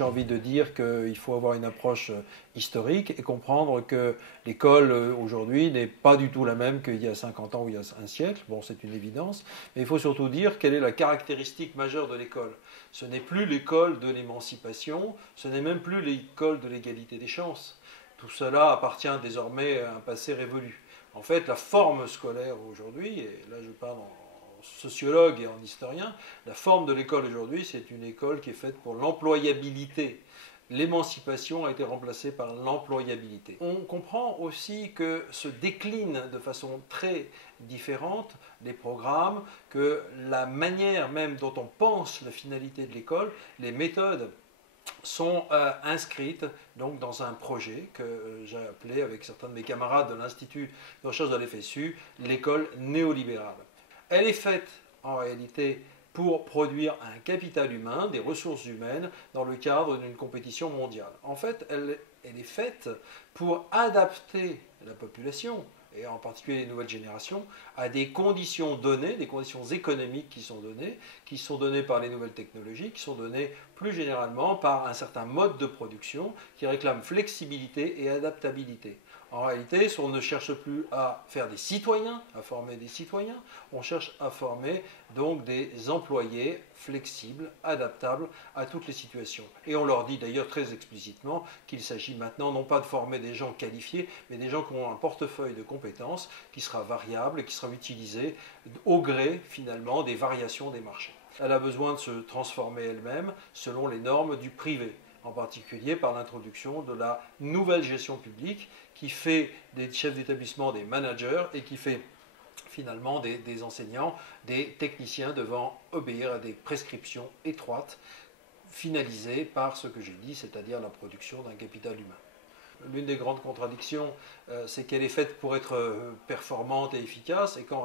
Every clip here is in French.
j'ai envie de dire qu'il faut avoir une approche historique et comprendre que l'école aujourd'hui n'est pas du tout la même qu'il y a 50 ans ou il y a un siècle. Bon, c'est une évidence. Mais il faut surtout dire quelle est la caractéristique majeure de l'école. Ce n'est plus l'école de l'émancipation, ce n'est même plus l'école de l'égalité des chances. Tout cela appartient désormais à un passé révolu. En fait, la forme scolaire aujourd'hui, et là je parle en sociologue et en historien, la forme de l'école aujourd'hui, c'est une école qui est faite pour l'employabilité. L'émancipation a été remplacée par l'employabilité. On comprend aussi que se déclinent de façon très différente les programmes, que la manière même dont on pense la finalité de l'école, les méthodes sont inscrites donc dans un projet que j'ai appelé avec certains de mes camarades de l'Institut de recherche de l'FSU l'école néolibérale. Elle est faite en réalité pour produire un capital humain, des ressources humaines dans le cadre d'une compétition mondiale. En fait, elle est faite pour adapter la population, et en particulier les nouvelles générations, à des conditions données, des conditions économiques qui sont données par les nouvelles technologies, qui sont données plus généralement par un certain mode de production qui réclame flexibilité et adaptabilité. En réalité, on ne cherche plus à faire des citoyens, à former des citoyens, on cherche à former donc des employés flexibles, adaptables à toutes les situations. Et on leur dit d'ailleurs très explicitement qu'il s'agit maintenant non pas de former des gens qualifiés, mais des gens qui ont un portefeuille de compétences qui sera variable et qui sera utilisé au gré finalement des variations des marchés. Elle a besoin de se transformer elle-même selon les normes du privé, en particulier par l'introduction de la nouvelle gestion publique qui fait des chefs d'établissement des managers et qui fait finalement des enseignants, des techniciens devant obéir à des prescriptions étroites finalisées par ce que j'ai dit, c'est-à-dire la production d'un capital humain. L'une des grandes contradictions, c'est qu'elle est faite pour être performante et efficace, et quand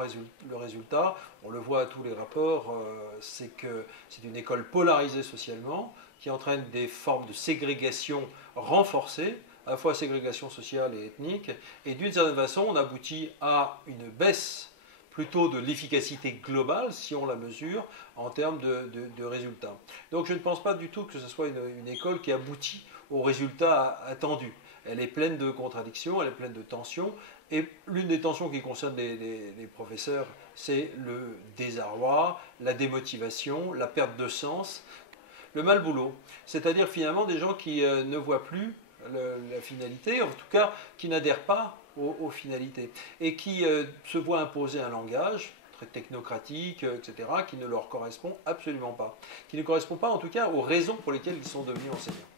le résultat, on le voit à tous les rapports, c'est que c'est une école polarisée socialement, qui entraîne des formes de ségrégation renforcées, à la fois ségrégation sociale et ethnique, et d'une certaine façon, on aboutit à une baisse plutôt de l'efficacité globale, si on la mesure, en termes de résultats. Donc je ne pense pas du tout que ce soit une école qui aboutit aux résultats attendus. Elle est pleine de contradictions, elle est pleine de tensions, et l'une des tensions qui concerne les professeurs, c'est le désarroi, la démotivation, la perte de sens, le mal-boulot, c'est-à-dire finalement des gens qui ne voient plus la finalité, en tout cas qui n'adhèrent pas aux finalités, et qui se voient imposer un langage très technocratique, etc., qui ne leur correspond absolument pas, qui ne correspond pas en tout cas aux raisons pour lesquelles ils sont devenus enseignants.